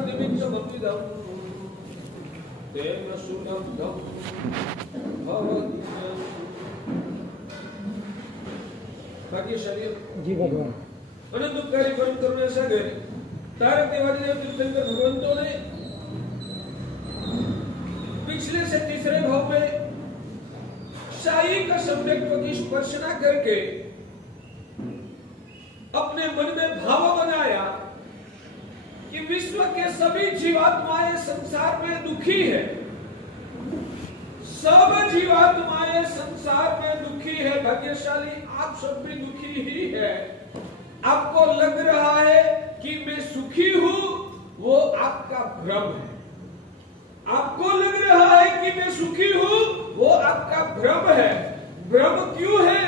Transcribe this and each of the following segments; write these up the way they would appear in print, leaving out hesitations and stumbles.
निमित्तमपिदं तेन सुलब्धं भवति। भाग्यशाली जी भगवान अनंतकारी परम करुणा सागर तारक देवादिदेव तीर्थंकर भगवंतों ने पिछले से तीसरे भाव में साई का सम्यक की स्पर्शना करके अपने मन में भाव बनाया कि विश्व के सभी जीवात्माएं संसार में दुखी है, सब जीवात्माएं संसार में दुखी है। भाग्यशाली आप सब भी दुखी ही है। आपको लग रहा है कि मैं सुखी हूं, वो आपका भ्रम है। आपको लग रहा है कि मैं सुखी हूं, वो आपका भ्रम है। भ्रम क्यों है,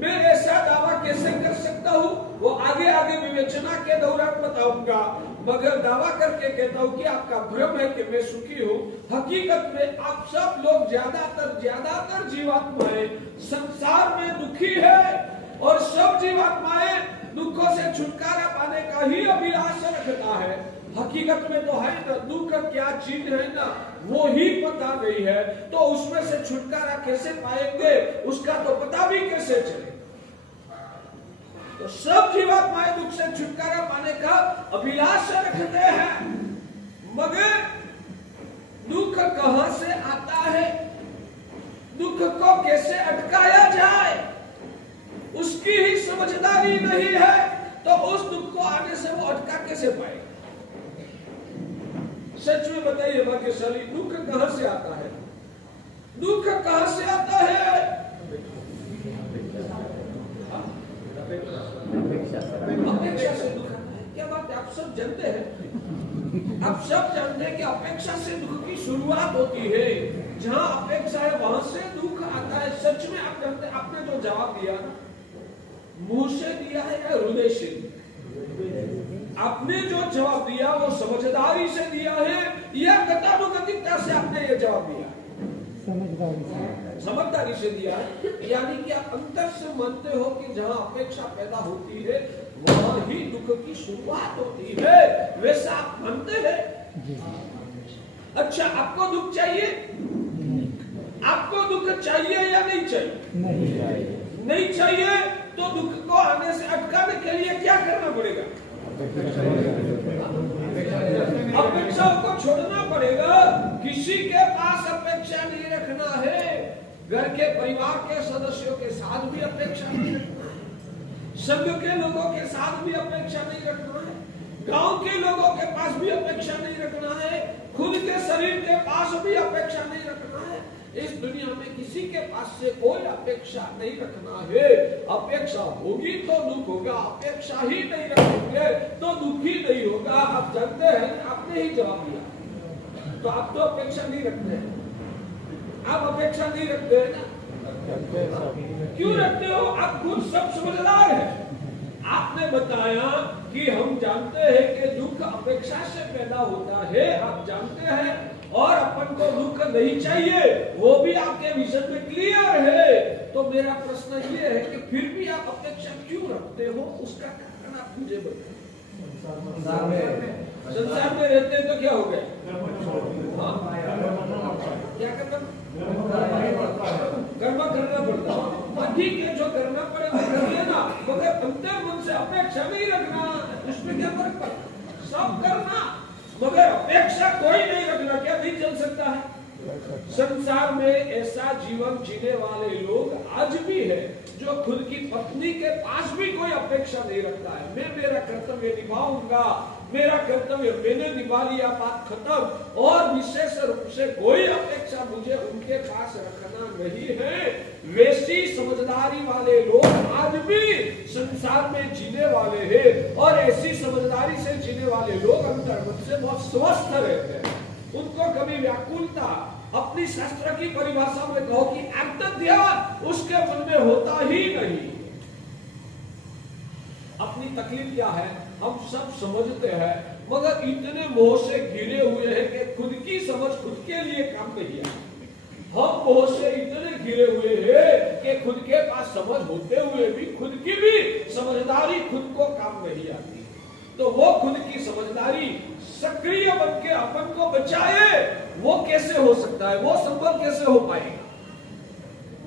मैं ऐसा दावा कैसे कर सकता हूं, वो आगे आगे विवेचना के दौरान बताऊंगा, मगर दावा करके कहता हूं कि आपका भ्रम है कि मैं सुखी हूं। हकीकत में आप सब लोग ज्यादातर जीवात्माएं संसार में दुखी है और सब जीवात्माएं दुखों से छुटकारा पाने का ही अभिलाष रखता है। हकीकत में तो है ना, दुख क्या चीज है ना, वो ही पता नहीं है, तो उसमें से छुटकारा कैसे पाएंगे, उसका तो पता भी कैसे चले। तो सब जीवात्माएं दुख से छुटकारा पाने का अभिलाष रखते हैं, मगर दुख कहां से आता है, दुख को कैसे अटकाया जाए, उसकी ही समझदारी नहीं है, तो उस दुख को आने से वो अटका कैसे पाएगा। सच में बताइए भाग्यशाली, दुख कहां से आता है, दुख कहां से आता है। अपेक्षा से दुख आता है। क्या बात है, आप सब जानते हैं, आप सब जानते हैं कि अपेक्षा से दुख की शुरुआत होती है। जहां अपेक्षा है वहां से दुख आता है। सच में आप जानते हैं, आपने जो जवाब दिया मुंह से दिया है या हृदय से दिया? आपने जो जवाब दिया वो समझदारी से दिया है या गतानुगतिकता से आपने ये जवाब दिया? समझदारी से दिया है। यानी कि आप अंतर से मानते हो कि जहां अपेक्षा पैदा होती है वहां ही दुख की शुरुआत होती है, वैसा आप मानते हैं। अच्छा, आपको दुख चाहिए? आपको दुख चाहिए या नहीं चाहिए? नहीं चाहिए तो दुख को आने से अटकाने के लिए क्या करना पड़ेगा? अपेक्षाओं को छोड़ना पड़ेगा। किसी के पास अपेक्षा नहीं रखना है। घर के परिवार के सदस्यों के साथ भी अपेक्षा नहीं रखना है, संघ के लोगों के साथ भी अपेक्षा नहीं रखना है, गांव के लोगों के पास भी अपेक्षा नहीं रखना है, खुद के शरीर के पास भी अपेक्षा नहीं रखना है। इस दुनिया में किसी के पास से कोई अपेक्षा नहीं रखना है। अपेक्षा होगी तो दुख होगा, अपेक्षा ही नहीं रखेंगे तो दुख ही नहीं होगा। आप जानते हैं, आपने ही जवाब दिया, तो आप तो अपेक्षा नहीं रखते हैं। आप अपेक्षा नहीं रखते हैं ना, क्यों रखते हो? आप खुद सब समझदार हैं। आपने बताया कि हम जानते हैं कि दुख अपेक्षा से पैदा होता है, आप जानते हैं, और अपन को दुख नहीं चाहिए, वो भी आपके विजन में क्लियर है। तो मेरा प्रश्न ये है कि फिर भी आप अपेक्षा क्यों रखते हो, उसका कारण आप मुझे बताएं। संसार में रहते हैं तो क्या हो गया? क्या करना? कर्म करना पड़ता है। ठीक है, जो करना पड़े वो कर लेना, मगर अंतर मन से अपेक्षा नहीं रखना। उसमें क्या फर्क पड़ता? सब करना मगर अपेक्षा कोई नहीं रखना। क्या नहीं चल सकता है? संसार में ऐसा जीवन जीने वाले लोग आज भी है जो खुद की पत्नी के पास भी कोई अपेक्षा नहीं रखता है। मैं मेरा कर्तव्य निभाऊंगा, मेरा कर्तव्य मैंने निभा लिया, बात खत्म। और विशेष रूप से कोई अपेक्षा मुझे उनके पास रखना नहीं है। वैसी समझदारी वाले लोग आज भी संसार में जीने वाले हैं, और ऐसी समझदारी से जीने वाले लोग अंतर्मन से बहुत स्वस्थ रहते हैं। उनको कभी व्याकुलता, अपनी शास्त्र की परिभाषा में कहो कि आर्तध्यान, उसके मन में होता ही नहीं। अपनी तकलीफ क्या है हम सब समझते हैं, मगर इतने मोह से घिरे हुए हैं कि खुद की समझ खुद के लिए काम नहीं है। हम मोह से इतने घिरे हुए हैं कि खुद के पास समझ होते हुए भी खुद की भी समझदारी खुद को काम नहीं आती। तो वो खुद की समझदारी सक्रिय बन के अपन को बचाए, वो कैसे हो सकता है, वो संभव कैसे हो पाएगा?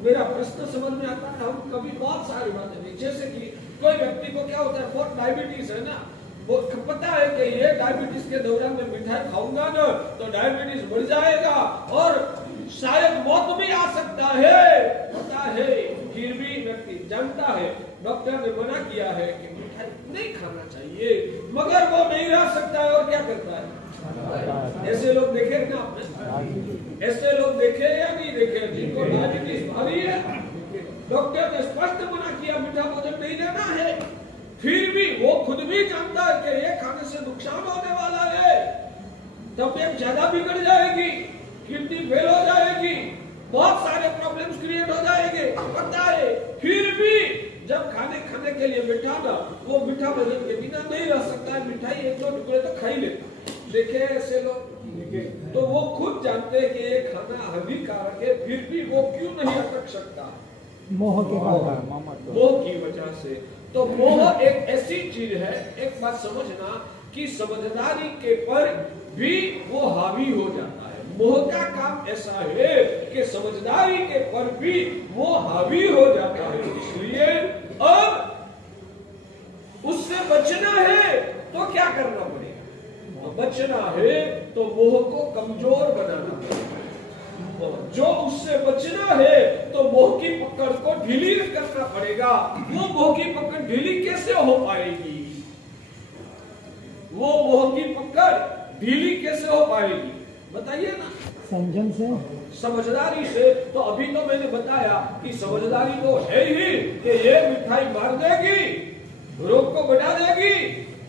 मेरा प्रश्न समझ में आता है। हम कभी बहुत सारी बातें, जैसे कि कोई व्यक्ति को क्या होता है, बहुत डायबिटीज है ना, वो पता है कि ये डायबिटीज के दौरान में मिठाई खाऊंगा ना तो डायबिटीज बढ़ जाएगा और शायद मौत भी आ सकता है, पता है, फिर भी व्यक्ति जानता है, डॉक्टर ने मना किया है कि मिठाई नहीं खाना चाहिए, मगर वो नहीं रह सकता है और क्या करता है? ऐसे लोग देखे ना आपने? ऐसे लोग देखे या नहीं देखे? जिनको डायबिटीज भारी है, डॉक्टर ने स्पष्ट मना किया मीठा भोजन नहीं लेना है, फिर भी वो खुद भी जानता है कि ये खाने से नुकसान होने वाला है, तबीयत ज्यादा बिगड़ जाएगी, किडनी फेल हो जाएगी, बहुत सारे प्रॉब्लम्स क्रिएट हो जाएंगे, पता है, फिर भी जब खाने के लिए बैठा ना, वो मीठा भोजन के बिना नहीं रह सकता है, मिठाई एक दो टुकड़े तो खा ही लेता। देखे ऐसे लोग? तो वो खुद जानते हैं कि ये खाना हानिकारक है, फिर भी वो क्यों नहीं अटक सकता? मोह की वजह से। तो मोह एक ऐसी चीज है, एक बात समझना कि समझदारी के पर भी वो हावी हो जाता है। मोह का काम ऐसा है कि समझदारी के पर भी वो हावी हो जाता है, इसलिए अब उससे बचना है तो क्या करना पड़ेगा? बचना है तो मोह को कमजोर बनाना पड़ेगा, जो उससे बचना है तो मोह की पकड़ को ढीली करना पड़ेगा। वो मोह की पकड़ ढीली कैसे हो पाएगी? वो मोह की पकड़ ढीली कैसे हो पाएगी बताइए ना? संयम से, समझदारी से। तो अभी तो मैंने बताया कि समझदारी तो है ही कि ये मिठाई मार देगी, रोग को बढ़ा देगी,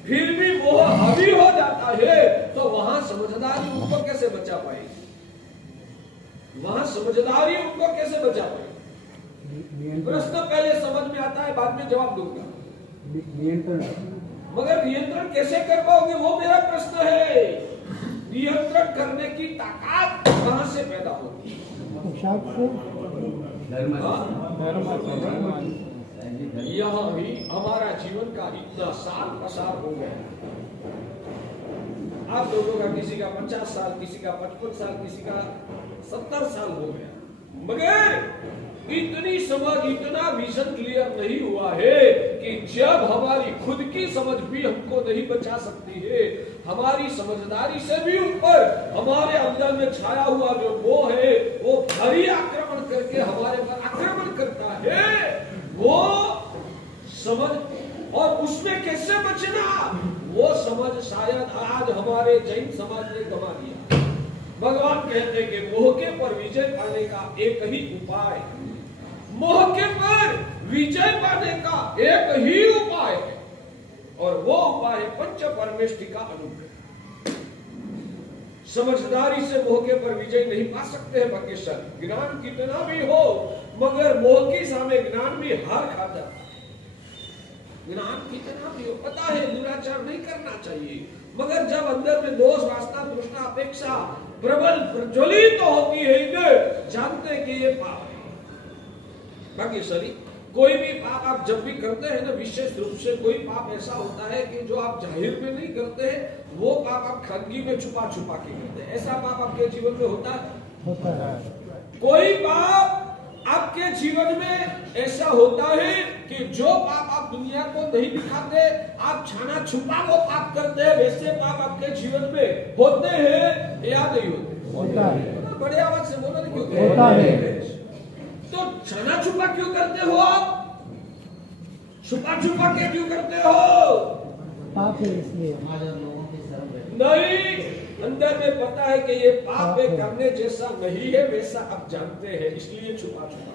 फिर भी मोह हावी हो जाता है, तो वहां समझदारी उनको कैसे बचा पाएगी? वहां समझदारी उनको कैसे बचा पाएगी? प्रश्न पहले समझ में आता है, बाद में जवाब दूंगा। नियंत्रण, मगर नियंत्रण कैसे कर पाओगे, वो मेरा प्रश्न है। नियंत्रण करने की ताकत कहां से पैदा होती है? यहाँ भी हमारा जीवन का इतना साल प्रसार हो गया। आप दोनों का किसी का 50 साल, किसी का 55 साल, किसी का 70 साल हो गया, मगर इतनी समझ, इतना विजन क्लियर नहीं हुआ है कि जब हमारी खुद की समझ भी हमको नहीं बचा सकती है, हमारी समझदारी से भी ऊपर हमारे अंदर में छाया हुआ जो मोह है वो भारी आक्रमण करके हमारे पर आक्रमण करता है, वो समझ, और उसमें कैसे बचना, वो समझ शायद आज हमारे जैन समाज ने गंवा दिया। भगवान कहते हैं कि मोह के पर विजय पाने का एक ही उपाय, मोह के पर विजय पाने का एक ही उपाय है, और वो उपाय है पंच परमेष्टि का अनुग्रह। समझदारी से मोह के पर विजय नहीं पा सकते हैं भाग्यशाली, ज्ञान कितना भी हो, मगर मोह के सामने ज्ञान भी हार खा जाता है। ज्ञान कितना भी हो, पता है दुराचार नहीं करना चाहिए, मगर जब अंदर में दोष, वासना, तृष्णा, अपेक्षा प्रबल प्रज्वलित तो होती है, जानते हैं कि ये पाप है। भाग्यशाली, कोई भी पाप आप जब भी करते हैं ना, विशेष रूप से कोई पाप ऐसा होता है कि जो आप जाहिर में नहीं करते हैं, वो पाप आप खानगी में छुपा छुपा के करते हैं। ऐसा पाप आपके जीवन में होता है? कोई पाप आपके जीवन में ऐसा होता है कि जो पाप आप दुनिया को नहीं दिखाते, आप छाना छुपा वो पाप करते हैं, वैसे पाप आपके जीवन में होते हैं या नहीं होते? होता है। बड़े आवाज से बोलो, क्यों होता है? तो छाना छुपा क्यों करते हो आप? छुपा छुपा के क्यों करते हो? पाप है इसलिए। नहीं, अंदर में पता है कि ये पाप है, करने जैसा नहीं है, वैसा आप जानते हैं, इसलिए छुपा छुपा।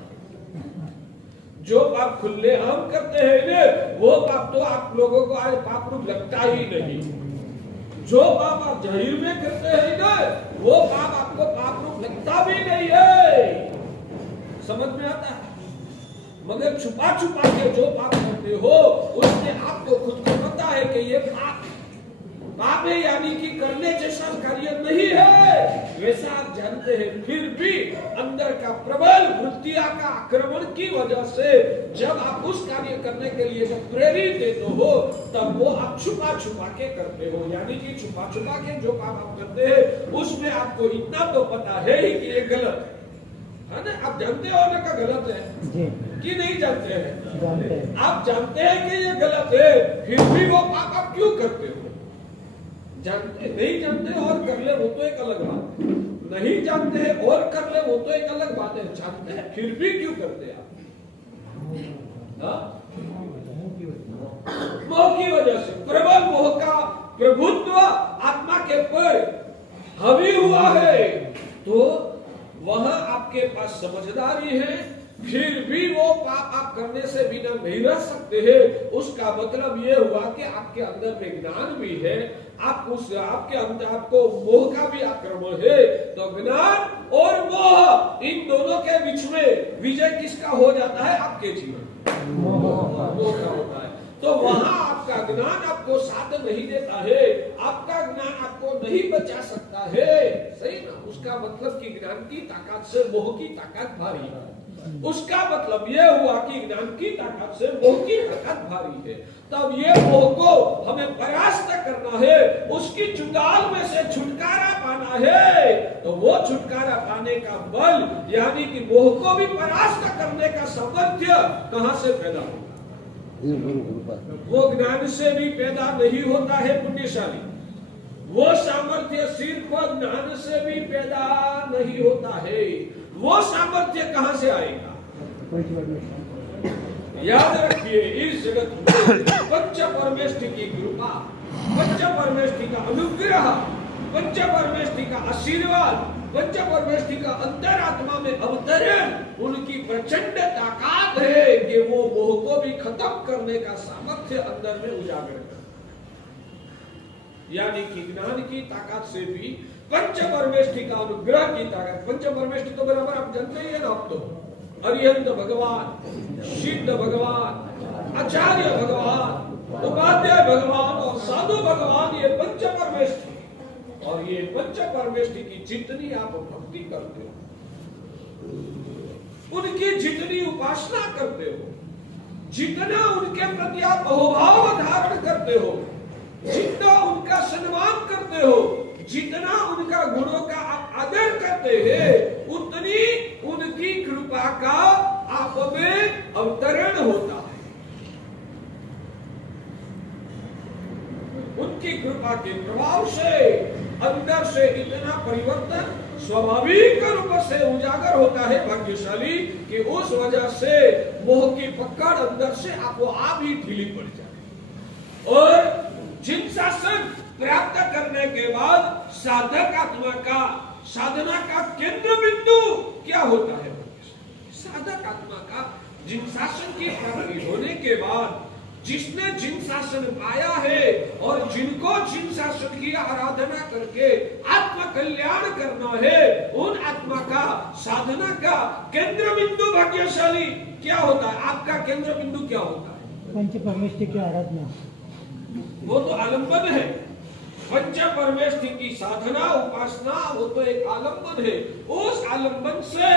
जो पाप खुले आम करते हैं ना, वो पाप तो आप लोगों को आज पाप रूप लगता ही नहीं। जो पाप आप जाहिर में करते हैं ना, वो पाप आपको पाप रूप लगता भी नहीं है। समझ में आता है? मगर छुपा छुपा के जो पाप करते हो, उसमें आपको खुद को पता है कि ये पाप, पाप है यानी कि करने जैसा कार्य नहीं है वैसा आप जानते हैं, फिर भी अंदर का प्रबल वृत्तियां का आक्रमण की वजह से जब आप उस कार्य करने के लिए जब प्रेरित देते हो तब वो आप छुपा छुपा के करते हो, यानी कि छुपा छुपा के जो काम आप करते हैं उसमें आपको इतना तो पता है ही कि ये गलत है ना। आप जानते हो ना का गलत है जी कि नहीं जानते हैं? जानते हैं। आप जानते हैं कि ये गलत है, फिर भी वो पाप आप क्यों करते हो? जानते नहीं जानते और कर ले वो तो एक अलग बात है, नहीं जानते हैं और कर ले वो तो एक अलग बात है, जानते हैं फिर भी क्यों करते आप? मोह की वजह से, प्रबल मोह का प्रभुत्व आत्मा के पर हावी हुआ है, तो वह आपके पास समझदारी है, फिर भी वो पाप आप करने से बिना नहीं रह सकते हैं। उसका मतलब ये हुआ कि आपके अंदर में ज्ञान भी है, आपके अंदर आपको मोह का भी आक्रमण है, तो ज्ञान और मोह इन दोनों के बीच में विजय किसका हो जाता है? आपके जीवन मोह का होता है। तो वहां आपका ज्ञान आपको साथ नहीं देता है, आपका ज्ञान आपको नहीं बचा सकता है, सही ना? उसका मतलब कि ज्ञान की ताकत से मोह की ताकत भारी है। उसका मतलब यह हुआ कि ज्ञान की ताकत से मोह की ताकत भारी है। तब ये मोह को हमें परास्त करना है, उसकी चुंगाल में से छुटकारा पाना है, तो वो छुटकारा पाने का बल यानी कि मोह को भी परास्त करने का सामर्थ्य कहां से पैदा होगा? वो ज्ञान से भी पैदा नहीं होता है पुण्यशाली, वो सामर्थ्य सिर्फ ज्ञान से भी पैदा नहीं होता है। वो सामर्थ्य कहां से आएगा? याद रखिए, इस जगत में पंच परमेष्ठी की कृपा, पंच परमेष्ठी का अनुग्रह, पंच परमेष्ठी का आशीर्वाद, पंच परमेष्ठी का अंतरात्मा में अवतरण, उनकी प्रचंड ताकत है कि वो मोह को भी खत्म करने का सामर्थ्य अंदर में उजागर कर, यानी कि ज्ञान की ताकत से भी पंच परमेष्ठी का अनुग्रह की ताकत। पंच परमेष्ठी तो बराबर आप जानते ही है ना, आप तो अरिहंत भगवान, सिद्ध भगवान, आचार्य भगवान, उपाध्याय भगवान और साधु भगवान, ये पंच परमेष्ठी, और ये पंच परमेष्ठी की जितनी आप भक्ति करते हो, उनकी जितनी उपासना करते हो, जितना उनके प्रति आप अहोभाव धारण करते हो, जितना उनका सम्मान करते हो, जितना उनका गुणों का आप आदर करते हैं, उतनी उनकी कृपा का आप में अवतरण होता है। उनकी कृपा के प्रभाव से अंदर से इतना परिवर्तन स्वाभाविक रूप से उजागर होता है भाग्यशाली, कि उस वजह से मोह की पकड़ अंदर से आपको आप ही ढीली पड़ जाए। और जिन शासन प्राप्त करने के बाद साधक आत्मा का साधना का केंद्र बिंदु क्या होता है? साधक आत्मा का जिन शासन की प्राप्ति होने के बाद, जिसने जिन शासन पाया है और जिनको जिन शासन की आराधना करके आत्म कल्याण करना है, उन आत्मा का साधना का केंद्र बिंदु भाग्यशाली क्या होता है? आपका केंद्र बिंदु क्या होता है? पंच परमेष्ठी की आराधना, वो तो आलंबन है। पंच परमेष्ठी की साधना उपासना वो तो एक आलंबन है। उस आलंबन से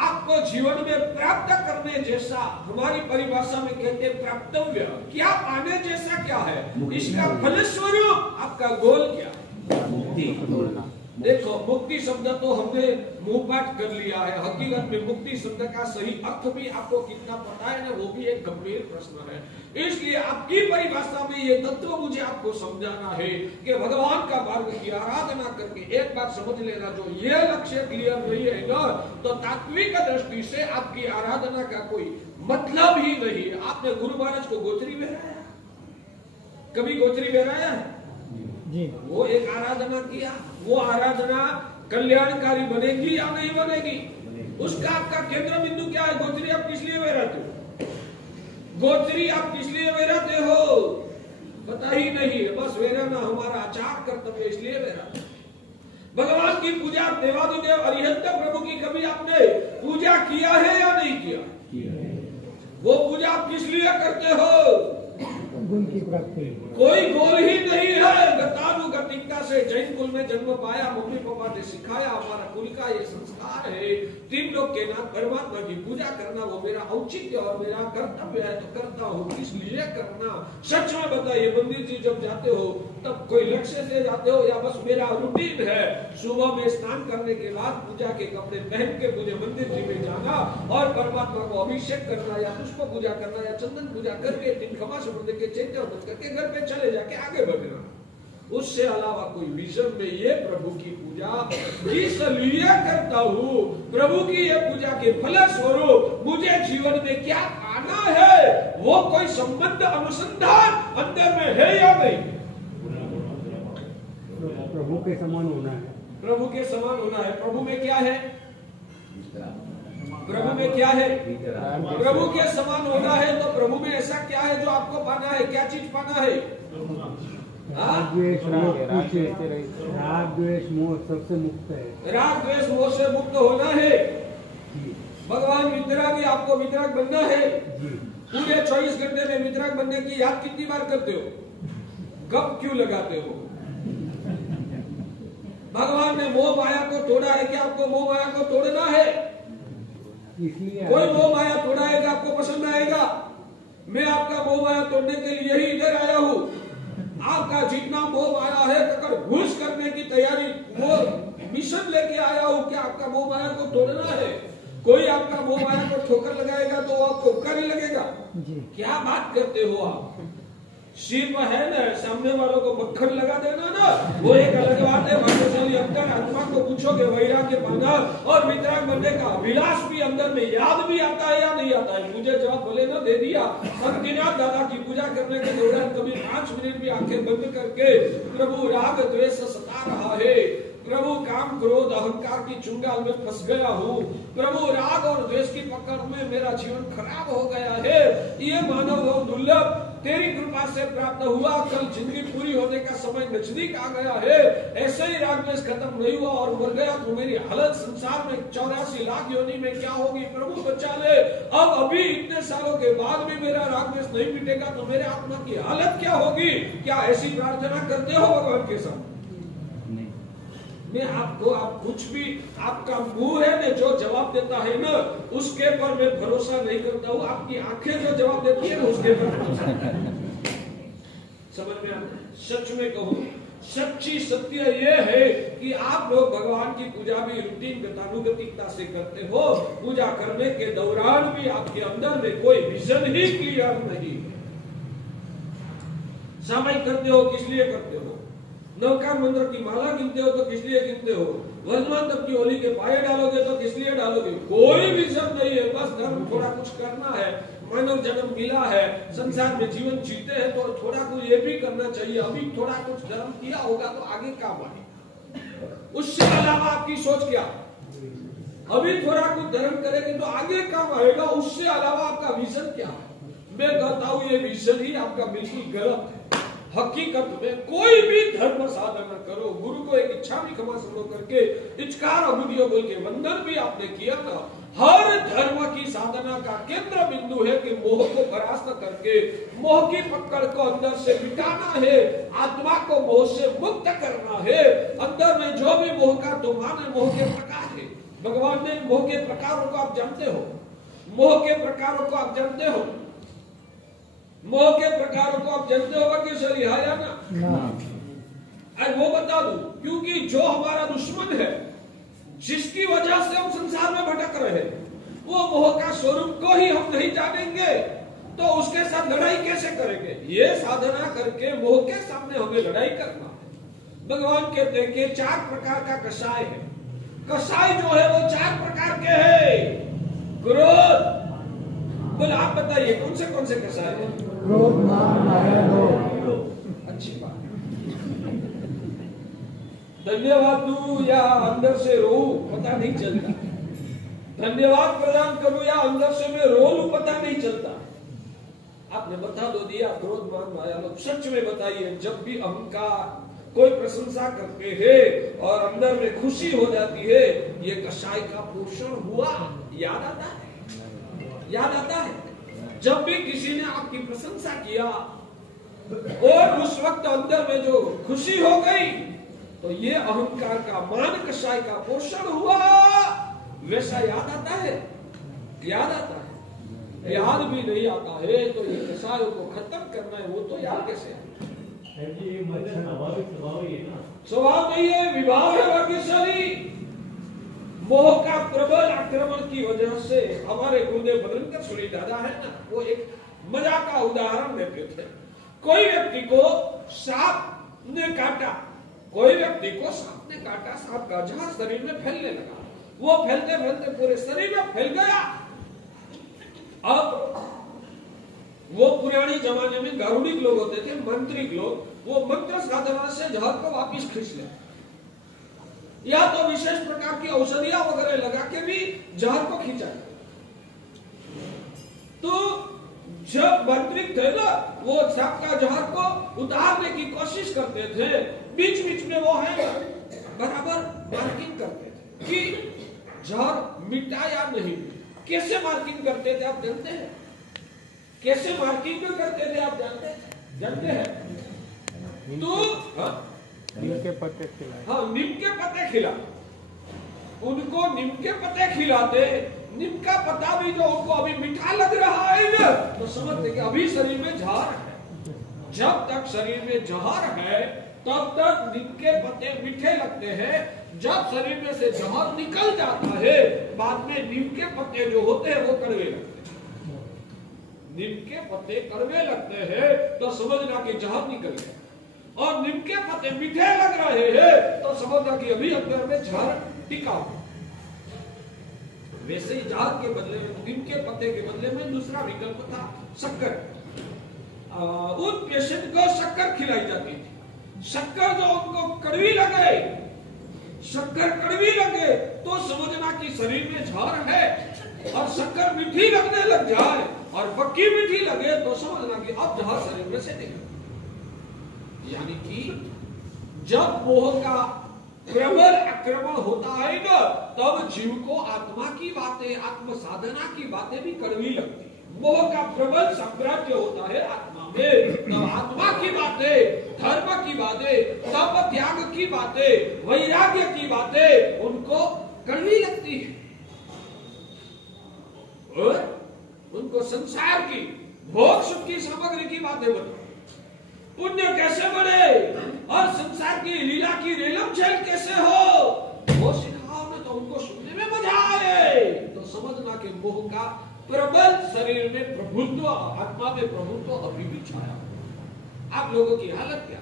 आपको जीवन में प्राप्त करने जैसा, हमारी परिभाषा में कहते हैं प्राप्तव्य, क्या पाने जैसा क्या है? इसका फलस्वरूप आपका गोल क्या है? मुक्ति। देखो, मुक्ति शब्द तो हमने मुंह पाठ कर लिया है, हकीकत में मुक्ति शब्द का सही अर्थ भी आपको कितना पता है ना, वो भी एक गंभीर प्रश्न है। इसलिए आपकी परिभाषा में ये तत्व मुझे आपको समझाना है कि भगवान का मार्ग की आराधना करके एक बात समझ लेना, जो ये लक्ष्य क्लियर नहीं है ना, तो तात्विक दृष्टि से आपकी आराधना का कोई मतलब ही नहीं है। आपने गुरु महाराज को गोचरी बहराया, कभी गोचरी बहराया है? वो एक आराधना किया, वो आराधना कल्याणकारी बनेगी या नहीं बनेगी? उसका आपका केंद्र बिंदु क्या है? गोचरी आप किस लिए बहराते हो? गोचरी आप किस लिए बहराते हो? पता ही नहीं है, बस बहराना हमारा आचार कर्तव्य, इसलिए बहराते। भगवान की पूजा, देवादिदेव अरिहंत प्रभु की कभी आपने पूजा किया है या नहीं किया? वो पूजा आप किस लिए करते हो? गुण की प्राप्ति। कोई गोल ही नहीं है, गतानुगतिक से जैन कुल में जन्म पाया, मम्मी पापा ने सिखाया, हमारा कुल का ये संस्कार है। तीन लोग के नाथ परमात्मा की पूजा करना वो मेरा औचित्य और मेरा कर्तव्य है, तो करता हूँ। किस लिए करना? सच में बताइए, मंदिर जी जब जाते हो तब कोई लक्ष्य से जाते हो या बस मेरा रूटीन है सुबह में स्नान करने के बाद पूजा के कपड़े पहन के मुझे मंदिर जी में जाना और परमात्मा को अभिषेक करना या पुष्प पूजा करना या चंदन पूजा करके तीन खमा समझ के चैत्य बंद करके घर पे चले जाके आगे बढ़ना। उससे अलावा कोई विजन में ये प्रभु की पूजा किस लिए करता हूँ, प्रभु की ये पूजा के फल स्वरूप मुझे जीवन में क्या पाना है, वो कोई संबंध अनुसंधान अंदर में है या नहीं? प्रभु के समान होना है। प्रभु के समान होना है। प्रभु में क्या है? प्रभु में क्या है? प्रभु के समान होना है। तो प्रभु में ऐसा क्या है जो आपको पाना है? क्या चीज पाना है? राग द्वेष मोह सबसे मुक्त है। राग द्वेष मोह से मुक्त होना है। भगवान वितरागी, आपको वितराग बनना है। पूरे 24 घंटे में वितराग बनने की याद कितनी बार करते हो? गप क्यों लगाते हो? भगवान ने मोह माया को तोड़ा है कि आपको मोह माया को तोड़ना है? इसलिए कोई मोह माया तोड़ाएगा आपको पसंद आएगा? मैं आपका मोह माया तोड़ने के लिए ही इधर आया हूँ। आपका जितना मोह माया है ककड़ घूस करने की तैयारी, वो मिशन लेके आया हूँ कि आपका मोह माया को तोड़ना है। कोई आपका मोह माया को ठोकर लगाएगा तो आपको उपकार नहीं लगेगा? क्या बात करते हो आप? शिव है ना, सामने वालों को मक्खन लगा देना ना, वो एक अलग बात है। भाग्यशाली अंदर आत्मा को पूछोगे वैराग्य पाना और वितराग बनने का अभिलाष भी अंदर में याद भी आता है या नहीं आता है? मुझे जवाब बोले ना दे दिया। अंकिनाथ दादा की पूजा करने के दौरान कभी 5 मिनट भी आंखें बंद करके प्रभु राग द्वेष सता रहा है, प्रभु काम क्रोध अहंकार की चुंगाल में फंस गया हूँ, प्रभु राग और द्वेष की पकड़ में मेरा जीवन खराब हो गया है, ये मानव दुर्लभ तेरी कृपा से प्राप्त हुआ, कल जिंदगी पूरी होने का समय नजदीक आ गया है, ऐसे ही राग द्वेष खत्म नहीं हुआ और मर गया तो मेरी हालत संसार में 84 लाख योनि में क्या होगी? प्रभु बचा ले। अब अभी इतने सालों के बाद भी मेरा राग द्वेष नहीं मिटेगा तो मेरे आत्मा की हालत क्या होगी? क्या ऐसी प्रार्थना करते हो भगवान के साथ? मैं आपको, आप कुछ भी आपका मुंह है ना जो जवाब देता है ना उसके पर मैं भरोसा नहीं करता हूँ। आपकी आंखें जो जवाब देती है ना उसके पर भरोसा। समझ में आता? सच में कहूँ, सच्ची सत्य ये है कि आप लोग भगवान की पूजा भी रूटीन गतानुगतिकता से करते हो। पूजा करने के दौरान भी आपके अंदर में कोई विजन ही क्लियर नहीं। सामायिक करते हो, किस लिए करते हो? नवकार मंत्र की माला गिनते हो तो किस लिए गिनते हो? वर्तमान तब की होली के पाए डालोगे तो किस लिए डालोगे? कोई विजन नहीं है। बस धर्म थोड़ा कुछ करना है, मानव जन्म मिला है, संसार में जीवन जीते हैं तो थोड़ा कुछ ये भी करना चाहिए। अभी थोड़ा कुछ धर्म किया होगा तो आगे काम आएगा। उससे अलावा आपकी सोच क्या? अभी थोड़ा कुछ धर्म करेंगे तो आगे काम आएगा, उससे अलावा आपका विजन क्या है? मैं कहता हूँ ये विजन ही आपका बिल्कुल गलत है। हकीकत में कोई भी धर्म साधना करो, गुरु को एक इच्छा भी क्षमा सुनो करके इचकार अभुदियो बोल के वंदन भी आपने किया ना। हर धर्म की साधना का केंद्र बिंदु है कि मोह को परास्त करके मोह की पकड़ को अंदर से मिटाना है, आत्मा को मोह से मुक्त करना है। अंदर में जो भी मोह का तूफान है, मोह के प्रकार है। भगवान ने मोह के प्रकारों को आप जानते हो? मोह के प्रकारों को आप जानते हो? मोह के प्रकारों को आप जानते हो कि सरिहाया ना? आज वो बता दूं, क्योंकि जो हमारा दुश्मन है, जिसकी वजह से हम संसार में भटक रहे हैं, वो मोह का स्वरूप को ही हम नहीं जानेंगे तो उसके साथ लड़ाई कैसे करेंगे? ये साधना करके मोह के सामने हमें लड़ाई करना है। भगवान कहते हैं कि 4 प्रकार का कषाय है। कषाय जो है वो 4 प्रकार के है। क्रोध, बोल आप बताइए कौन से कषाय है? क्रोध, मान, माया, लोभ। अच्छी बात। धन्यवाद दूं या अंदर से रो पता नहीं चलता। धन्यवाद प्रदान करूं या अंदर से मैं रो लूं पता नहीं चलता। आपने बता दो दिया क्रोध, मान, माया, लोभ। सच में बताइए, जब भी अहंकार कोई प्रशंसा करते हैं और अंदर में खुशी हो जाती है, ये कषाय का पोषण हुआ। याद आता है? याद आता है? जब भी किसी ने आपकी प्रशंसा किया और उस वक्त अंदर में जो खुशी हो गई, तो ये अहंकार का, मान कषाय का पोषण हुआ, वैसा याद आता है? याद आता है? याद भी नहीं आता है तो ये कषायों को खत्म करना है, वो तो याद कैसे है? स्वभाव नहीं है, विभाव है भाग्यशाली। मोह का प्रबल आक्रमण की वजह से हमारे गुरुदेव बदरंकर सूरी दादा है ना, वो एक मजा का उदाहरण देते थे। कोई व्यक्ति को सांप ने काटा, कोई व्यक्ति को सांप ने काटा, सांप का जहां शरीर में फैलने लगा, वो फैलते फैलते पूरे शरीर में फैल गया। अब वो पुराने जमाने में गारुड़िक लोग होते थे, मंत्रिक लोग, वो मंत्र साधना से जहर को वापिस खींच ले, या तो विशेष प्रकार की औषधियां वगैरह लगा के भी जहर को खींचा। तो जब मंत्रिक थे ना, वो सांप का जहर को उतारने की कोशिश करते थे, बीच बीच में वो है बराबर मार्किंग करते थे कि जहर मिटा या नहीं। कैसे मार्किंग करते थे आप जानते हैं? कैसे मार्किंग करते थे आप जानते हैं? तो नीम के पत्ते खिलाए। हाँ, नीम के पत्ते खिला, उनको नीम के पत्ते खिलाते। नीम का पत्ता भी जो उनको अभी मीठा लग रहा है ना, तो समझते कि अभी शरीर में जहर है। जब तक शरीर में जहर है तब तक नीम के पत्ते मीठे लगते हैं। जब शरीर में से जहर निकल जाता है, बाद में नीम के पत्ते जो होते हैं वो कड़वे लगते हैं। नीम के पत्ते कड़वे लगते हैं तो समझना कि जहर निकल गया, और नीम के पत्ते मीठे लग रहे हैं तो समझना कि अभी अंदर में जहर टिका हुआ। वैसे ही जहर के बदले में, नीम के पत्ते के बदले में दूसरा विकल्प था शक्कर। उन पेशेंट को शक्कर खिलाई जाती थी। शक्कर जो उनको कड़वी लगे, शक्कर कड़वी लगे तो समझना कि शरीर में जहर है, और शक्कर मीठी लगने लग जाए और पक्की मीठी लगे तो समझना कि अब जहर शरीर में से निकल। यानी कि जब मोह का प्रबल आक्रमण होता है ना, तब जीव को आत्मा की बातें, आत्म साधना की बातें भी कड़वी लगती है। मोह का प्रबल साम्राज्य होता है आत्मा में, तब आत्मा की बातें, धर्म की बातें, तप त्याग की बातें, वैराग्य की बातें उनको कड़वी लगती है, और उनको संसार की भोग सुख की सामग्री की बातें बताओ, पुण्य कैसे बढ़े और संसार की लीला की रेलम छेल कैसे हो, वो सिखाओ ना, तो उनको सुनने में मजा आए। तो समझना कि मोह का प्रबल शरीर में प्रभुत्व, आत्मा में प्रभुत्व अभी भी छाया। आप लोगों की हालत क्या?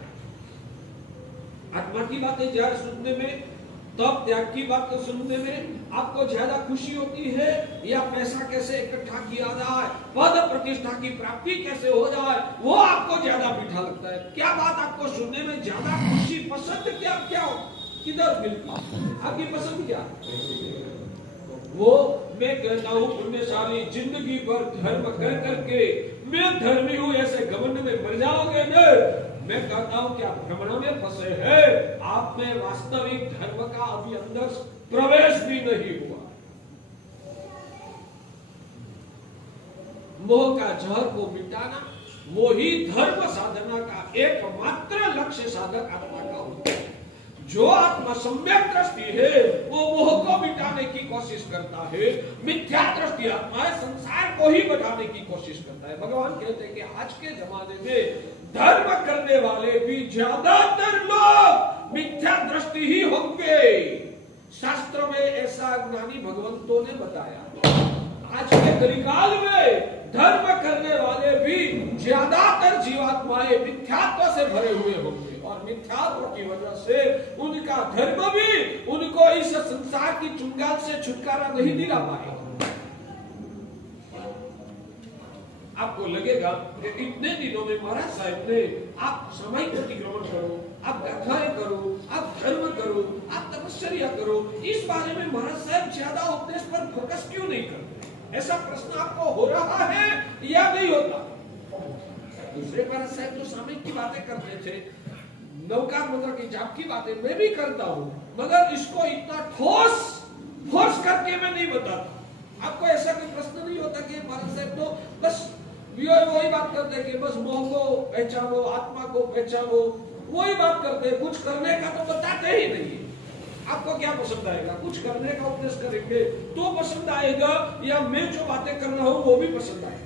आत्मा की बातें ज्यादा सुनने में, तब त्याग की बात को सुनने में आपको ज्यादा खुशी होती है, या पैसा कैसे इकट्ठा किया जाए, पद प्रतिष्ठा की प्राप्ति कैसे हो जाए, वो आपको ज्यादा मीठा लगता है? क्या बात आपको सुनने में ज्यादा खुशी, पसंद क्या क्या किधर मिलती? आपकी पसंद क्या? वो मैं कहता हूँ पुण्यशाली जिंदगी भर धर्म कर करके मैं धर्मी हूँ ऐसे घमंड में मर जाओगे न। मैं कहता हूँ कि आप भ्रमण में फंसे हैं, आप में वास्तविक धर्म का अभी अंदर प्रवेश भी नहीं हुआ। मोह का जहर को मिटाना वो ही धर्म साधना का एकमात्र लक्ष्य साधक आत्मा का होता है। जो आत्मा सम्यक दृष्टि है वो मोह को मिटाने की कोशिश करता है, मिथ्या दृष्टि आत्मा है संसार को ही बढ़ाने की कोशिश करता है। भगवान कहते हैं कि आज के जमाने में धर्म करने वाले भी ज्यादातर लोग मिथ्या दृष्टि ही होंगे। शास्त्र में ऐसा ज्ञानी भगवंतों ने बताया। आज के कलिकाल में धर्म करने वाले भी ज्यादातर जीवात्माएं मिथ्यात्व से भरे हुए होंगे, और मिथ्यात्व की वजह से उनका धर्म भी उनको इस संसार की चुंगाल से छुटकारा नहीं दिला पाएगा। आपको लगेगा कि इतने दिनों में महाराज साहब ने आप सामायिक प्रतिक्रमण करो, आप गाथाएं करो, आप धर्म करो, आप तपस्या करो, इस बारे में महाराज साहब ज्यादा उपदेश पर फोकस क्यों नहीं करते? ऐसा प्रश्न आपको हो रहा है या नहीं होता? दूसरे महाराज साहब तो सामायिक की बातें करते थे, नवकार मंत्र की जाप की बातें मैं भी करता हूँ, मगर इसको इतना ठोस करके मैं नहीं बताता। आपको ऐसा कोई प्रश्न नहीं होता कि महाराज साहब तो बस वही बात करते हैं कि बस मोह को पहचानो, आत्मा को पहचानो, कोई बात करते हैं, कुछ करने का तो बताते ही नहीं। आपको क्या पसंद आएगा? कुछ करने का उपदेश करेंगे तो पसंद आएगा, या मैं जो बातें कर रहा हूं वो भी पसंद आएगा?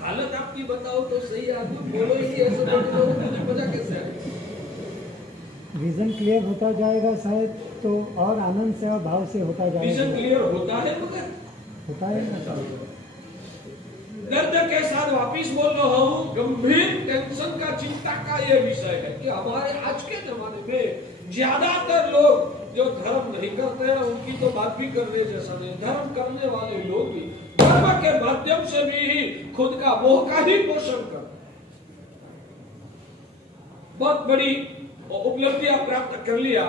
हालत आपकी बताओ तो सही, आदमी बोलो ही ऐसे मुझे मजा कैसे आएगा? विजन क्लियर होता जाएगा शायद, तो और आनंद से और भाव से होता जाएगा। विजन क्लियर होता है मगर होता है ना। दर्द के साथ वापिस बोल रहा हूँ, गंभीर टेंशन का, चिंता का ये विषय है कि हमारे आज के जमाने में ज्यादातर लोग जो धर्म नहीं करते हैं उनकी तो बात भी करने जैसा नहीं, धर्म करने वाले लोग भी धर्म के माध्यम से भी खुद का मोह का ही पोषण कर बहुत बड़ी उपलब्धियां प्राप्त कर लिया।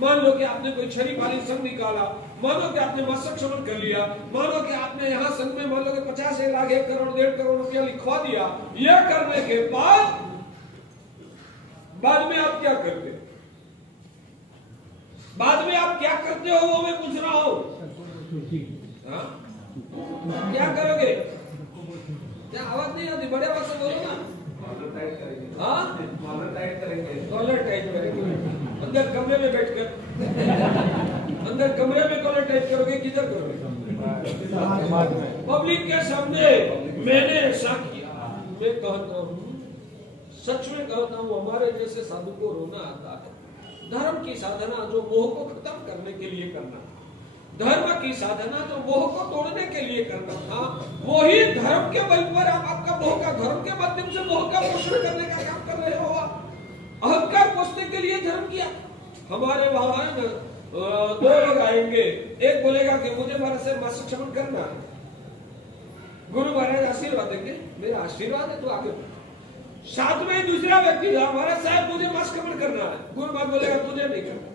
मान लो कि आपने कोई छड़ी पाली संघ निकाला, मानो कि आपने मस्तक श्रवण कर लिया, मानो कि आपने यहाँ संघ में मान लो कि 50 लाख 1 करोड़ 1.5 करोड़ रुपया लिखवा दिया। यह करने के बाद में आप क्या करते हो? बाद में आप क्या करते हो वो मैं पूछ रहा हूं। क्या करोगे? क्या आवाज नहीं आती? बड़े आवाज से बोलो ना। कॉलर टाइट करेंगे। कॉलर टाइट करेंगे अंदर कमरे में बैठकर, अंदर कमरे में कॉलर टाइट करोगे? किधर करोगे? पब्लिक के सामने। मैंने ऐसा किया। मैं कहता हूँ, सच में कहता हूँ, हमारे जैसे साधु को रोना आता है। धर्म की साधना जो मोह को खत्म करने के लिए करना, धर्म की साधना जो मोह को तोड़ने के लिए करना था, वही धर्म के बल पर आपका मोह का, धर्म के माध्यम से मोह का पोषण करने का काम कर रहे हो। अहंकार पोषने के लिए धर्म किया। हमारे वहां 2 लोग आएंगे, एक बोलेगा कि मुझे महाराज से मस्त श्रवण करना है, गुरु महाराज आशीर्वाद देंगे, मेरा आशीर्वाद है तो आगे। साथ में दूसरा व्यक्ति हमारा साहब मुझे मस्कमन करना है, गुरु महाराज बोलेगा तुझे नहीं करना।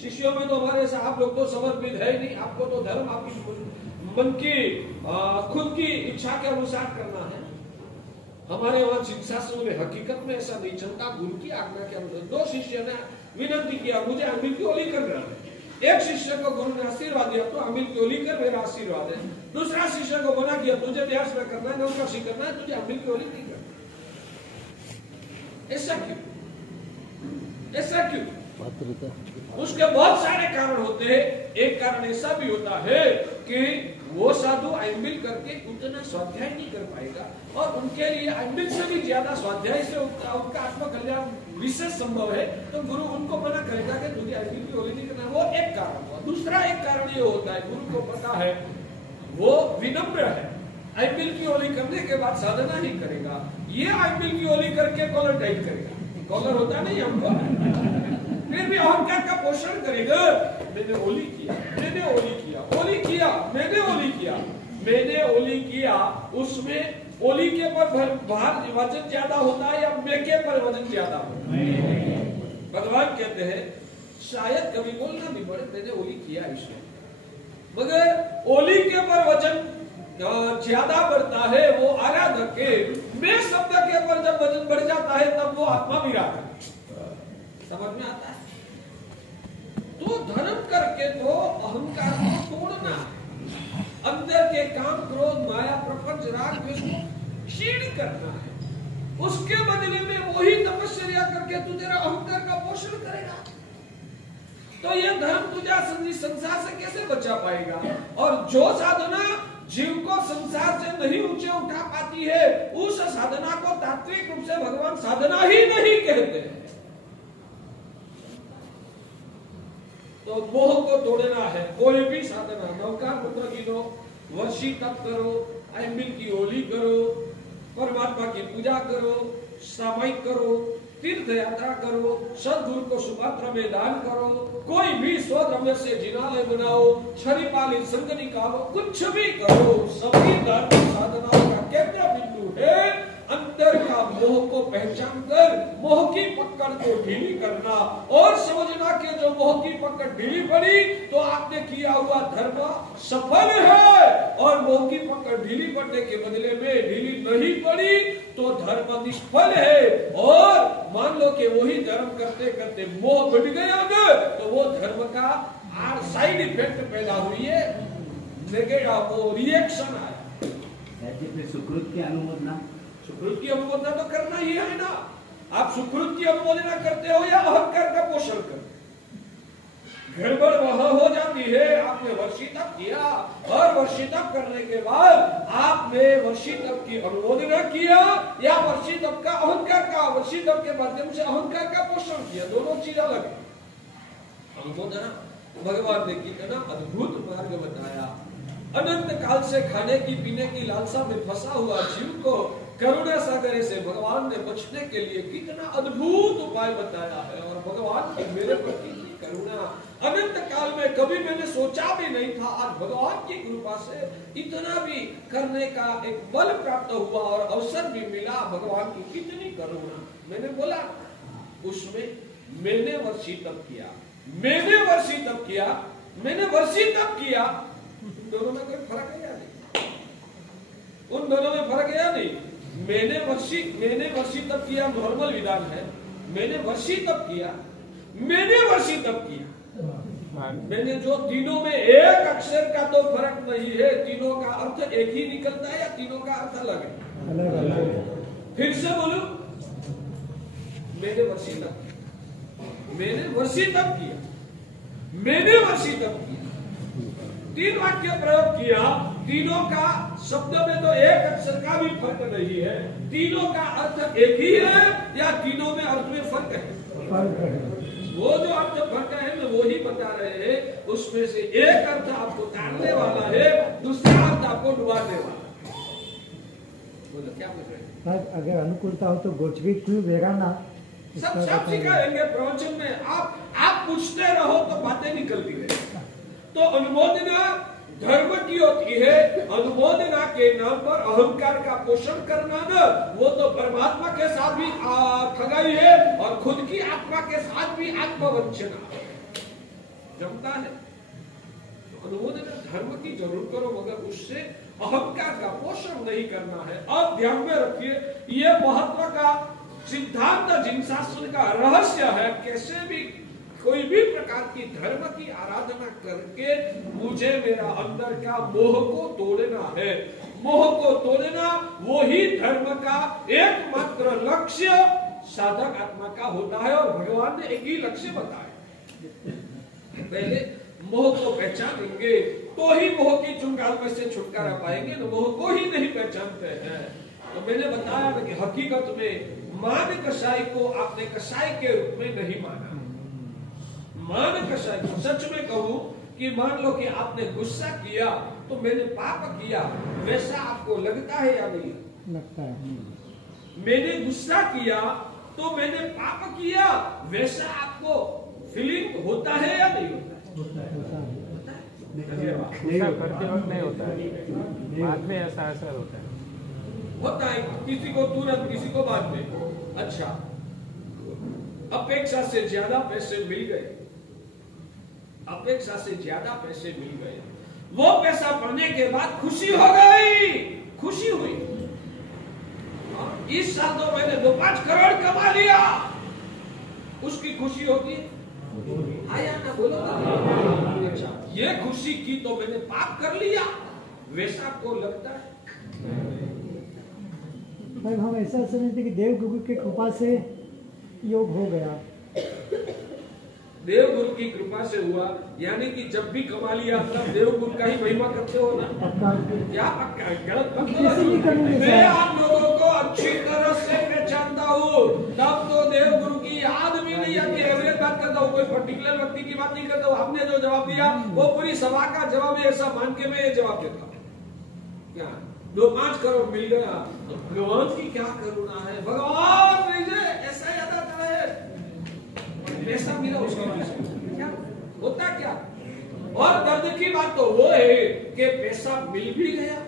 शिष्यों में तो हमारे साहब लोग तो समर्पित है ही नहीं, आपको तो धर्म आपकी मन की खुद की इच्छा के अनुसार करना है। हमारे वहां शिक्षाशास्त्र में हकीकत में ऐसा नहीं चलता, गुरु की आज्ञा के अनुसार। 2 शिष्य ने विनती किया, मुझे अमिल की ओली करना है। एक शिष्य को गुरु ने आशीर्वाद दिया, तो अमिल की ओली कर, मेरा आशीर्वाद है। दूसरा शिष्य को मना किया, तुझे व्यास में करना है, नौकाशी करना है, तुझे अमिल की ओली नहीं करना। ऐसा क्यों? ऐसा क्यों? उसके बहुत सारे कारण होते हैं। एक कारण ऐसा भी होता है कि वो साधु आइंबिल करके उतना स्वाध्याय नहीं कर पाएगा, और उनके लिए आइंबिल से भी ज्यादा स्वाध्याय से उनका आत्मकल्याण विशेष संभव है, तो गुरु उनको मना करेगा कि तुझे आइंबिल की ओली नहीं करना। वो एक कारण हुआ। दूसरा एक कारण ये होता है, गुरु को पता है वो विनम्र है, आइंबिल की ओली करने के बाद साधना ही करेगा। ये आइंबिल की ओली करके कॉलर टाइट करेगा, कॉलर होता नहीं हमको, फिर भी अहंकार का पोषण करेगा। मैंने ओली किया, मैंने ओली किया, ओली किया, मैंने ओली किया, मैंने ओली किया। उसमें ओली के पर भार वजन ज्यादा होता है या मेके पर वजन ज्यादा होता है? भगवान कहते हैं शायद कभी बोलना भी पड़े, मैंने ओली किया इसमें, मगर ओली के पर वजन ज्यादा बढ़ता है वो आराधक के। मैं शब्द के पर जब वजन बढ़ जाता है तब वो आत्मा विराट है। समझ में आता है? तो धर्म करके तो अहंकार को तोड़ना, अंदर के काम क्रोध माया प्रपंच राग द्वेष को क्षीण करना है। उसके बदले में वही तपस्या करके तू तेरा अहंकार का पोषण करेगा, तो ये धर्म तुझे संसार से कैसे बचा पाएगा? और जो साधना जीव को संसार से नहीं ऊंचे उठा पाती है, उस साधना को तात्विक रूप से भगवान साधना ही नहीं कहते हैं। तो मोह को तोड़ना है, कोई भी साधना, नौकार मंत्र गिनो, वर्षी तप करो, आइंबिल की ओली करो, परमात्मा की पूजा करो, सामायिक करो, तीर्थ यात्रा करो, सदगुरु को सुपात्र में दान करो, कोई भी स्वद्रव्य से जिनालय बनाओ, छड़ी पाली संग निकालो, कुछ भी करो, सभी धार्मिक साधनाओं का केंद्र बिंदु है अंदर का मोह को पहचान कर मोह की पकड़ को ढीली करना, और समझना कि जो मोह की पकड़ ढीली पड़ी तो आपने किया हुआ धर्म सफल है, और मोह की पकड़ ढीली पड़ने के बदले में ढीली नहीं पड़ी तो धर्म निष्फल है। और मान लो कि वही धर्म करते करते मोह बढ़ गया ना, तो वो धर्म का साइड इफेक्ट पैदा हुई है, वो रिएक्शन आया। सुकृत की अनुमोदना, सुकृत की अनुमोदना तो करना ही है ना। आप सुकृत की अनुमोदना करते हो या अहंकार का पोषण करते हो? गड़बड़ वह हो जाती है, आपने वर्षी तप किया और वर्षी तप करने के बाद आपने वर्षी तप की अनुमोदना किया या वर्षी तप का अहंकार का, वर्षी तप के माध्यम से अहंकार का पोषण किया, दोनों चीज अलग है। अनुमोदना भगवान ने कितना अद्भुत मार्ग बताया। अनंत काल से खाने की पीने की लालसा में फंसा हुआ जीव को करुणा सागर से भगवान ने बचने के लिए कितना अद्भुत उपाय बताया है। और भगवान की मेरे प्रति करुणा अनंत काल में कभी मैंने सोचा भी नहीं था, आज भगवान की कृपा से इतना भी करने का एक बल प्राप्त हुआ और अवसर भी मिला। भगवान की कितनी करुणा। मैंने बोला उसमें मैंने वर्षी तप किया, मैंने वर्षी तप किया, मैंने वर्षी तप किया, दोनों में कोई फर्क है या नहीं? उन दोनों में फर्क है या नहीं? मैंने वर्षी तप किया नॉर्मल विधान है, मैंने वर्षी तप किया, मैंने वर्षी तप किया। मैंने जो तीनों में एक अक्षर का तो फर्क नहीं है, तीनों का अर्थ एक ही निकलता है या तीनों का अर्थ अलग है? फिर से बोलूं, मैंने वर्षी तप किया, मैंने वर्षी तप किया, मैंने वर्षी तप किया, तीन वाक्य प्रयोग किया। तीनों का शब्द में तो एक अक्षर का भी फर्क नहीं है, तीनों का अर्थ एक ही है या तीनों में अर्थ में फर्क है? वो जो अर्थ फर्क है मैं वो ही बता रहे हैं। उसमें से एक अर्थ आपको तारने वाला है, दूसरा अर्थ आपको डुबाने वाला है। बोलो क्या बोल रहे हैं? अगर अनुकूलता हो तो गोचवी क्यों वेराना सब सिखाएंगे प्रवचन में। आप पूछते रहो तो बातें निकलती रहेगी। तो अनुमोदना धर्म की होती है। अनुमोदना के नाम पर अहंकार का पोषण करना न, वो तो परमात्मा के साथ भी ठगाई है और खुद की आत्मा के साथ भी आत्मवंचना जमता है। तो अनुमोदना धर्म की जरूर करो, मगर उससे अहंकार का पोषण नहीं करना है। अब ध्यान में रखिए, ये महत्व का सिद्धांत जिन शास्त्र का रहस्य है। कैसे भी कोई भी प्रकार की धर्म की आराधना करके मुझे मेरा अंदर का मोह को तोड़ना है। मोह को तोड़ना वो ही धर्म का एकमात्र लक्ष्य साधक आत्मा का होता है। और भगवान ने एक ही लक्ष्य बताया, पहले मोह को पहचानेंगे तो ही मोह की चुंगाल में से छुटकारा पाएंगे। तो मोह को ही नहीं पहचानते हैं। तो मैंने बताया कि हकीकत में मान कसाई को आपने कसाई के रूप में नहीं माना। मान कसाई को सच में कहूं कि मान लो कि आपने गुस्सा किया तो मैंने पाप किया, वैसा आपको लगता है या नहीं लगता है? मैंने गुस्सा किया तो मैंने पाप किया, वैसा आपको फीलिंग होता है या नहीं होता है? होता है। गुस्सा करते वक्त नहीं होता है, बाद में ऐसा असर होता है। किसी को तुरंत, किसी को बाद में। अच्छा, अपेक्षा से ज्यादा पैसे मिल गए, अपेक्षा से ज्यादा पैसे मिल गए, वो पैसा पड़ने के बाद खुशी हो गई, खुशी हुई। इस साल तो मैंने 2-5 करोड़ कमा लिया, उसकी खुशी होती है आया ना? बोलो ना। अच्छा, ये खुशी की तो मैंने पाप कर लिया, वैसा आपको लगता है? हम ऐसा समझते कि देव गुरु की कृपा से योग हो गया। देव गुरु की कृपा से हुआ, यानी कि जब भी कमा लिया तब देव गुरु का ही महिमा करते हो ना? क्या पक्का है? गलत पक्का। मैं आप लोगों को अच्छी तरह से पहचानता हूँ, तब तो देव गुरु की याद भी नहीं आती। एवरेज बात करता हूँ, कोई पर्टिकुलर व्यक्ति की बात नहीं करता हूँ। आपने जो जवाब दिया वो पूरी सभा का जवाब है, ऐसा मान के मैं ये जवाब देता हूँ। क्या 2-5 करोड़ मिल गया तो भगवान की क्या करुणा है? भगवान मुझे ऐसा याद आता है, पैसा मिला उसका क्या होता क्या? और दर्द की बात तो वो है कि पैसा मिल भी गया,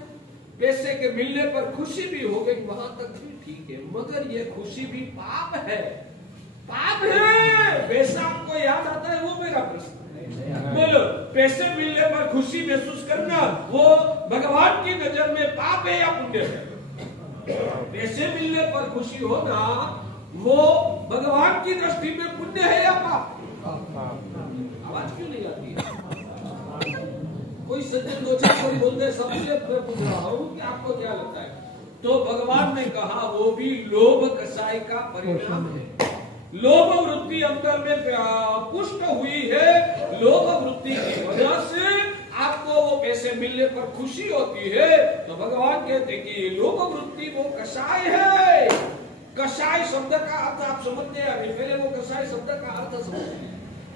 पैसे के मिलने पर खुशी भी हो गई, वहां तक भी ठीक है, मगर ये खुशी भी पाप है, पाप है। पैसा आपको याद आता है, वो मेरा प्रश्न है। बोलो, पैसे मिलने पर खुशी महसूस करना वो भगवान की नजर में पाप है या पुण्य है? पैसे मिलने पर खुशी होना वो भगवान की दृष्टि में पुण्य है या पाप? आवाज क्यों नहीं आती है? कोई सज्जन दो चार कोई बोलते, सबसे पूछ रहा हूँ कि आपको क्या लगता है? तो भगवान ने कहा वो भी लोभ कसाय का परिणाम है। लोभ वृत्ति अंतर में पुष्ट हुई है। लोभ वृत्ति की वजह से आपको वो पैसे मिलने पर खुशी होती है। तो भगवान कहते कि लोभ वृत्ति वो कसाय है। कसाय शब्द का अर्थ आप समझते हैं या नहीं? पहले वो कसाय शब्द का अर्थ समझते हैं।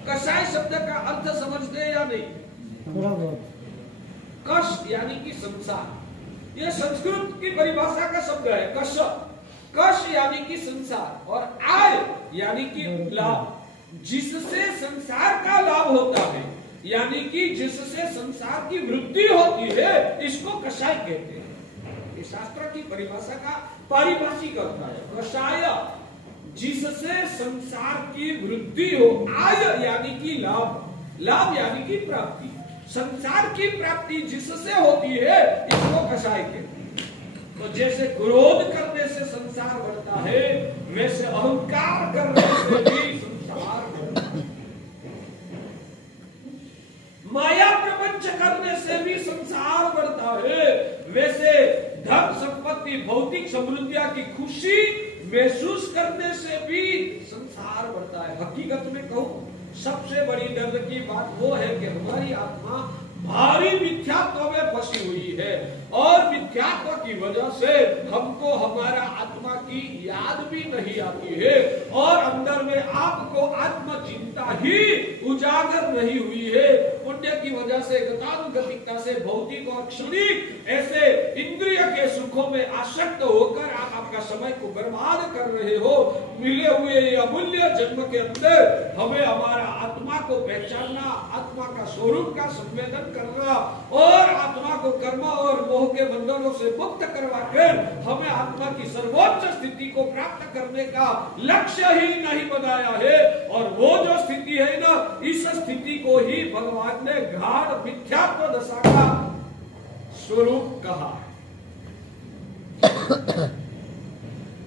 कसाय शब्द का अर्थ समझते हैं या नहीं? थोड़ा बहुत। कश यानी कि संसार, ये संस्कृत की परिभाषा का शब्द है। कश, कश यानी कि संसार, और आय यानी कि लाभ। जिससे संसार का लाभ होता है, यानी कि जिससे संसार की वृद्धि होती है, इसको कषाय कहते हैं। ये शास्त्र की परिभाषा का पारिभाषिक अर्थ है कषाय, जिससे संसार की वृद्धि हो। आय यानी कि लाभ, लाभ यानी कि प्राप्ति। संसार की प्राप्ति जिससे होती है, इसको कषाय कहते हैं। तो जैसे क्रोध करने से संसार बढ़ता है, वैसे अहंकार करने से भी संसार बढ़ता है। माया प्रपंच करने से भी संसार बढ़ता है, वैसे धन संपत्ति भौतिक समृद्धिया की खुशी महसूस करने से भी संसार बढ़ता है। हकीकत में कहूं, सबसे बड़ी दर्द की बात वो है कि हमारी आत्मा भारी मिथ्यात्व में फंसी हुई है, और मिथ्यात्व की वजह से हमको हमारा आत्मा की याद भी नहीं आती है, और अंदर में आपको आत्म चिंता ही उजागर नहीं हुई है। पुण्य की वजह से गतानुगतिकता से भौतिक और क्षणिक ऐसे इंद्रिय के सुखों में आसक्त होकर आप आपका समय को बर्बाद कर रहे हो। मिले हुए अमूल्य जन्म के अंदर हमें हमारा आत्मा को पहचानना, आत्मा का स्वरूप का संवेदन करना, और आत्मा को कर्म और मोह के बंधनों से मुक्त करवाकर हमें आत्मा की सर्वोच्च स्थिति को प्राप्त करने का लक्ष्य ही नहीं बनाया है। और वो जो स्थिति है ना, इस स्थिति को ही भगवान ने गाढ़ मिथ्यात्व दशा का स्वरूप कहा है।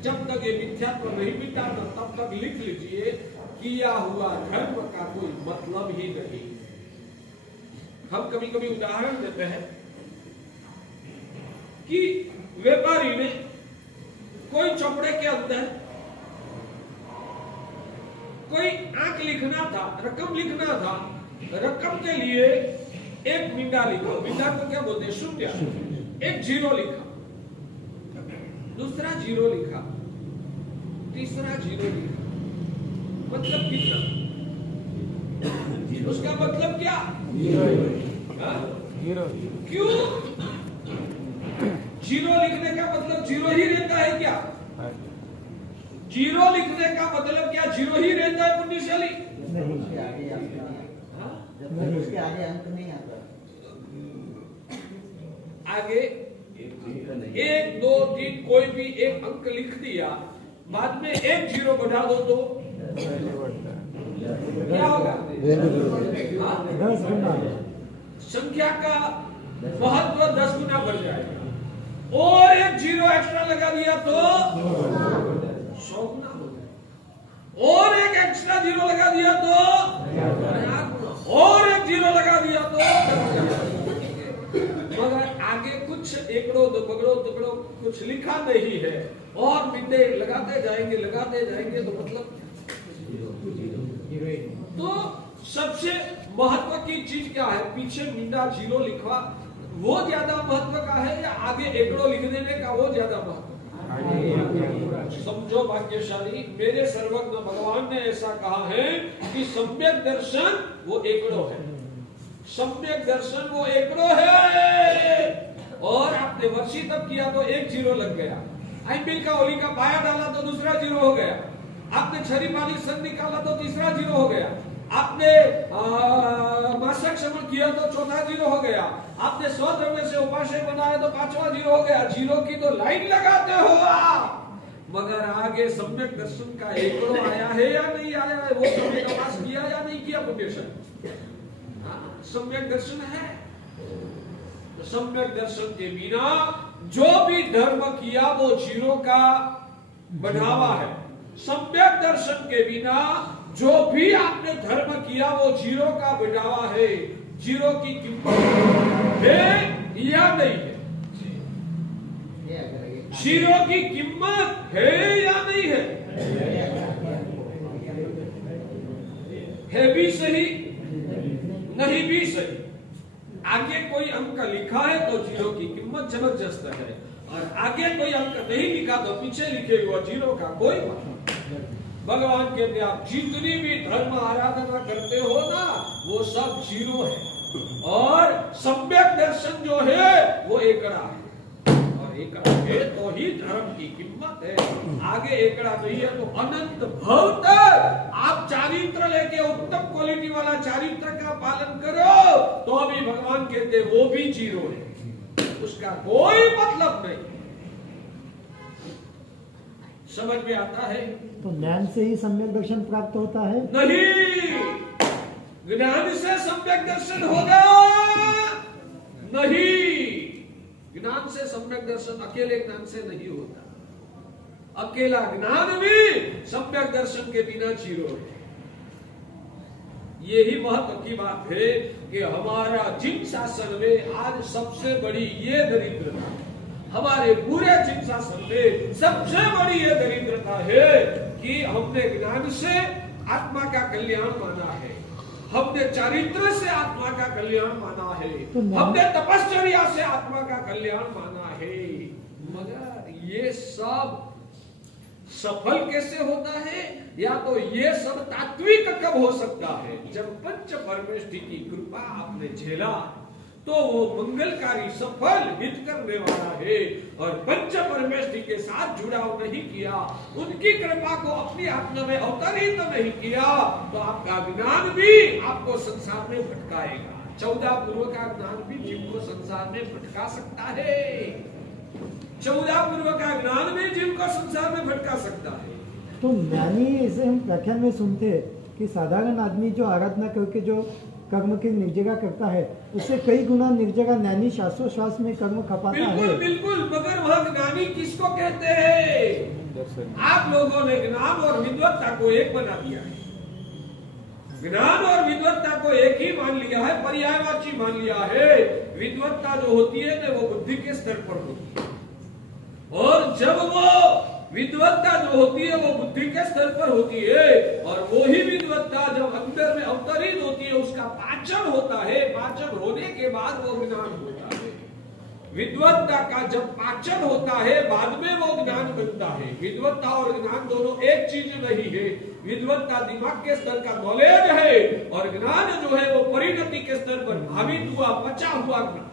जब तक ये मिथ्यात्व नहीं मिटा, तब तक लिख लीजिए, किया हुआ धर्म का कोई मतलब ही नहीं। हम कभी कभी उदाहरण देते हैं कि व्यापारी ने कोई चौपड़े के अंदर कोई आंक लिखना था, रकम लिखना था। रकम के लिए एक मींडा लिखा, मींडा को क्या बोलते हैं? शून्य। एक जीरो लिखा, दूसरा जीरो लिखा, तीसरा जीरो लिखा। मतलब कितना? उसका मतलब क्या? जीरो। क्यों? जीरो लिखने का मतलब जीरो ही रहता है क्या? जीरो लिखने का मतलब क्या जीरो ही रहता है पुण्यशाली? नहीं, उसके आगे अंक नहीं आता। आगे 1, 2, 3 कोई भी एक अंक लिख दिया, बाद में एक जीरो बढ़ा दो तो क्या होगा? 10 गुना। संख्या का महत्व 10 गुना बढ़ जाएगा। और एक जीरो एक्स्ट्रा लगा दिया तो 100 गुना हो जाएगा। और एक एक्स्ट्रा जीरो लगा दिया तो 1000 गुना। और एक जीरो लगा दिया तो मगर आगे कुछ एकड़ो बगड़ो दुगड़ो कुछ लिखा नहीं है, और मिंडे लगाते जाएंगे तो मतलब तो सबसे महत्व की चीज क्या है? पीछे मिंडा जीरो लिखवा वो ज्यादा महत्व का है, या आगे एकड़ो लिख देने का वो ज्यादा महत्व? समझो भाग्यशाली, मेरे सर्वज्ञ भगवान ने ऐसा कहा है कि सम्यक दर्शन वो एकड़ो है। सम्यक दर्शन वो एकड़ो है। और आपने वर्षी तब किया तो एक जीरो लग गया। आईपीएल का होली का पाया डाला तो दूसरा जीरो हो गया। आपने छरी मालिक संघ निकाला तो तीसरा जीरो हो गया। आपने मासक श्रवण किया तो चौथा जीरो हो गया। आपने 100 द्रव्य से उपाशय बनाया तो 5वां जीरो हो गया। जीरो की तो लाइन लगाते हो आप, मगर आगे सम्यक दर्शन का एकड़ो आया है या नहीं आया है? वो समय का पास किया या नहीं किया? पुण्यशन सम्यक दर्शन है। तो सम्यक दर्शन के बिना जो भी धर्म किया वो जीरो का बढ़ावा है। सम्यक दर्शन के बिना जो भी आपने धर्म किया वो जीरो का बढ़ावा है। जीरो की कीमत है या नहीं है? जीरो की कीमत है या नहीं है? है भी सही, नहीं भी सही। आगे कोई अंक लिखा है तो जीरो की कीमत जबरदस्त है, और आगे कोई अंक नहीं लिखा तो पीछे लिखे हुआ जीरो का कोई मतलब। भगवान कहते हैं आप जितनी भी धर्म आराधना करते हो ना, वो सब जीरो है, और सम्यक दर्शन जो है वो एकड़ा है, और एकड़ा है तो ही धर्म की कीमत है। आगे एकड़ा नहीं है तो अनंत भव तक आप चारित्र लेके उत्तम क्वालिटी वाला चारित्र का पालन करो तो अभी भगवान कहते हैं वो भी जीरो है, उसका कोई मतलब नहीं। समझ में आता है? तो ज्ञान से ही सम्यक दर्शन प्राप्त होता है? नहीं, ज्ञान से सम्यक दर्शन होगा नहीं। ज्ञान से सम्यक दर्शन अकेले ज्ञान से नहीं होता। अकेला ज्ञान भी सम्यक दर्शन के बिना जीरो है। यही महत्व की बात है कि हमारा जिन शासन में आज सबसे बड़ी ये दरिद्रता है, हमारे पूरे जिन शासन में सबसे बड़ी ये दरिद्रता है कि हमने ज्ञान से आत्मा का कल्याण माना है, हमने चारित्र से आत्मा का कल्याण माना है, हमने तपश्चर्या से आत्मा का कल्याण माना है। मगर ये सब सफल कैसे होता है? या तो ये सब तात्विक कब हो सकता है? जब पंच परमेष्टि की कृपा आपने झेला तो वो मंगलकारी सफल हित करने वाला है, और पंच परमेष्टि के साथ जुड़ाव नहीं किया, उनकी कृपा को अपनी आत्मा में अवतरित नहीं किया, तो आपका ज्ञान भी आपको संसार में भटकाएगा। 14 पूर्व का ज्ञान भी जीव को संसार में भटका सकता है। 14 पूर्व का ज्ञान भी जीव को संसार में भटका सकता है। तो ज्ञानी, इसे हम व्याख्यान में सुनते हैं कि साधारण आदमी जो आराधना करके जो कर्म की निर्जरा करता है, उससे कई गुना निर्जरा ज्ञानी श्वासोश्वास में कर्म खपाता बिल्कुल, है। बिल्कुल, मगर वह ज्ञानी किसको कहते हैं? आप लोगों ने ज्ञान और विद्वत्ता को एक बना दिया है। ज्ञान और विद्वत्ता को एक ही मान लिया है, पर्यायवाची मान लिया है। विद्वत्ता जो होती है ना वो बुद्धि के स्तर पर होती है, और जब वो विद्वत्ता जो होती है वो बुद्धि के स्तर पर होती है, और वो ही विद्वत्ता जब अंदर में अवतरित होती है उसका पाचन होता है, पाचन होने के बाद वो ज्ञान होता है। विद्वत्ता का जब पाचन होता है बाद में वो ज्ञान बनता है। विद्वत्ता और ज्ञान दोनों एक चीज नहीं है। विद्वत्ता दिमाग के स्तर का नॉलेज है, और ज्ञान जो है वो परिणति के स्तर पर भावित हुआ, पचा हुआ ज्ञान,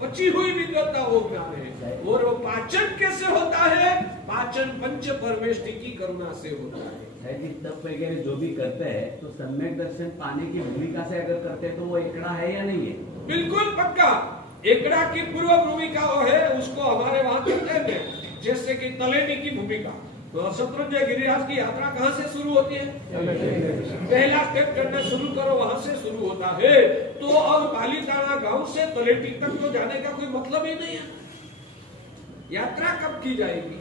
पची हुई विद्वत्ता वो ज्ञान है। और वो पाचन कैसे होता है? पाचन पंच परमेष्टि की करुणा से होता है। तप वगैरह जो भी करते हैं तो सम्यक दर्शन पाने की भूमिका से अगर करते हैं तो वो एकड़ा है या नहीं है? बिल्कुल पक्का। एकड़ा की पूर्व भूमिका वो है, उसको हमारे वहां कहते हैं जैसे कि तलेटी की भूमिका। तो शत्रुंजय गिरिराज की यात्रा कहाँ से शुरू होती है? पहला स्टेप करना शुरू करो, वहां से शुरू होता है। तो अब पालीताना गांव से तलेटी तक तो जाने का कोई मतलब ही नहीं है। यात्रा कब की जाएगी?